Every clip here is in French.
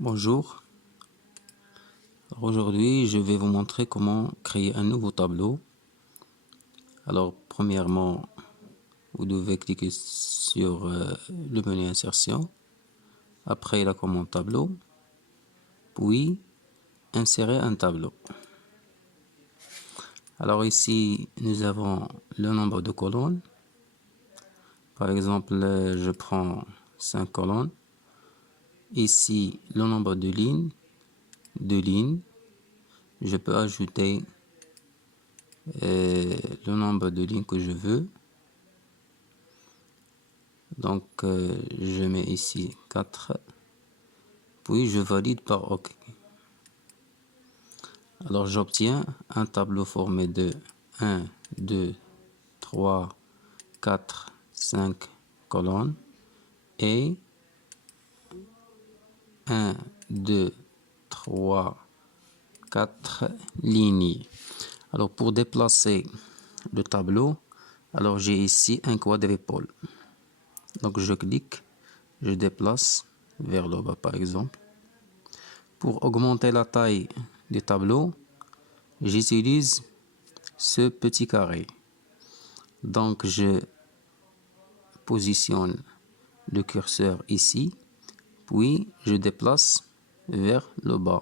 Bonjour, aujourd'hui je vais vous montrer comment créer un nouveau tableau. Alors premièrement, vous devez cliquer sur le menu insertion, après la commande tableau, puis insérer un tableau. Alors ici nous avons le nombre de colonnes. Par exemple, je prends 5 colonnes. Ici le nombre de lignes, je peux ajouter le nombre de lignes que je veux. Donc je mets ici 4, puis je valide par OK. Alors j'obtiens un tableau formé de 1, 2, 3, 4, 5 colonnes et 1, 2, 3, 4 lignes. Alors pour déplacer le tableau, alors j'ai ici un quadripôle. Donc je clique, je déplace vers le bas par exemple. Pour augmenter la taille du tableau, j'utilise ce petit carré. Donc je positionne le curseur ici, puis je déplace vers le bas,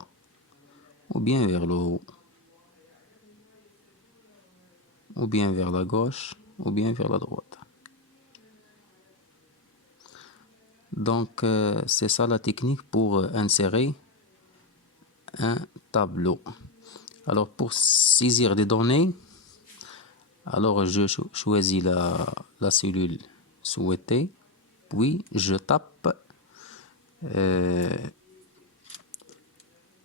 ou bien vers le haut, ou bien vers la gauche, ou bien vers la droite. Donc c'est ça la technique pour insérer un tableau. Alors pour saisir des données, alors je choisis la cellule souhaitée, puis je tape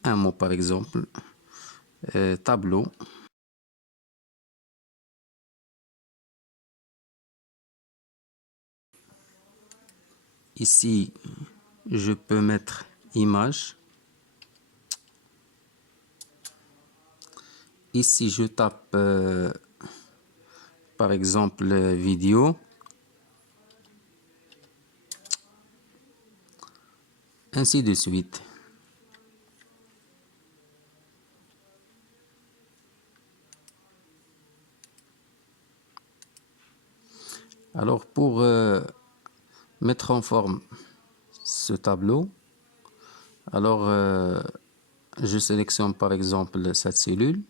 un mot par exemple, tableau. Ici, je peux mettre image. Ici, je tape par exemple vidéo. Ainsi de suite. Alors pour mettre en forme ce tableau, alors je sélectionne par exemple cette cellule.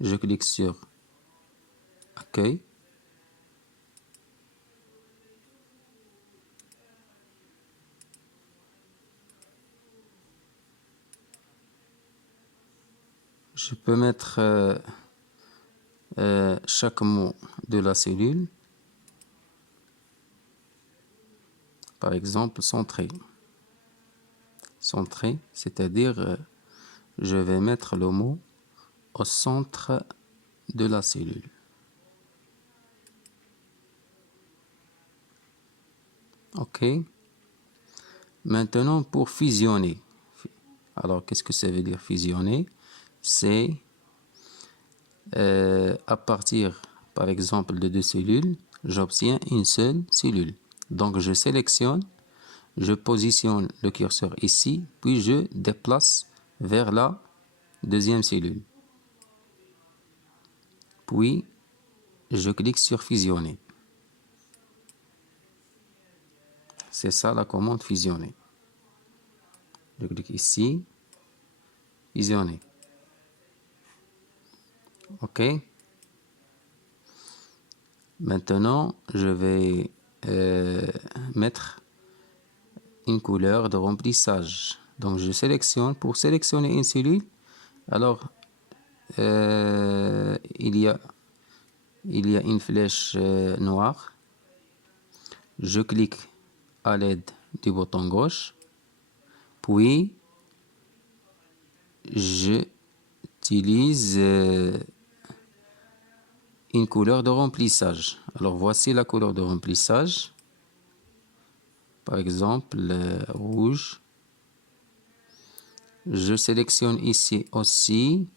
Je clique sur Accueil. Je peux mettre chaque mot de la cellule. Par exemple, centré. Centré, c'est-à-dire je vais mettre le mot au centre de la cellule. OK. Maintenant, pour fusionner. Alors, qu'est-ce que ça veut dire fusionner? C'est à partir, par exemple, de deux cellules, j'obtiens une seule cellule. Donc, je sélectionne, je positionne le curseur ici, puis je déplace vers la deuxième cellule. Puis, je clique sur fusionner. C'est ça la commande fusionner. Je clique ici, fusionner. OK. Maintenant, je vais mettre une couleur de remplissage. Donc, je sélectionne. Pour sélectionner une cellule, alors il y a une flèche noire. Je clique à l'aide du bouton gauche. Puis, j'utilise une couleur de remplissage. Alors, voici la couleur de remplissage. Par exemple, rouge. Je sélectionne ici aussi.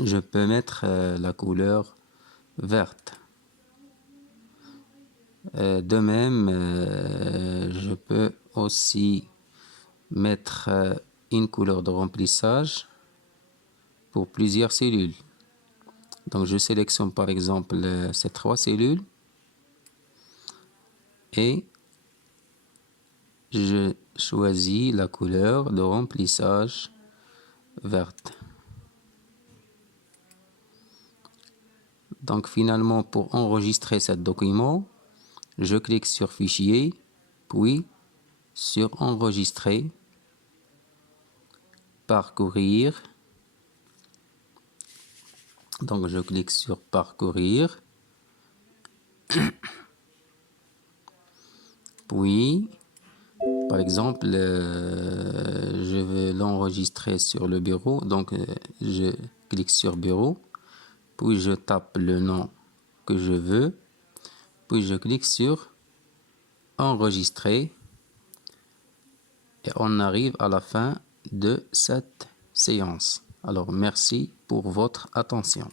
Je peux mettre la couleur verte. De même, je peux aussi mettre une couleur de remplissage pour plusieurs cellules. Donc je sélectionne par exemple ces 3 cellules et je choisis la couleur de remplissage verte. Donc finalement, pour enregistrer ce document, je clique sur Fichier, puis sur Enregistrer, Parcourir. Donc je clique sur Parcourir, puis par exemple, je veux l'enregistrer sur le bureau, donc je clique sur Bureau, puis je tape le nom que je veux, puis je clique sur Enregistrer et on arrive à la fin de cette séance. Alors merci pour votre attention.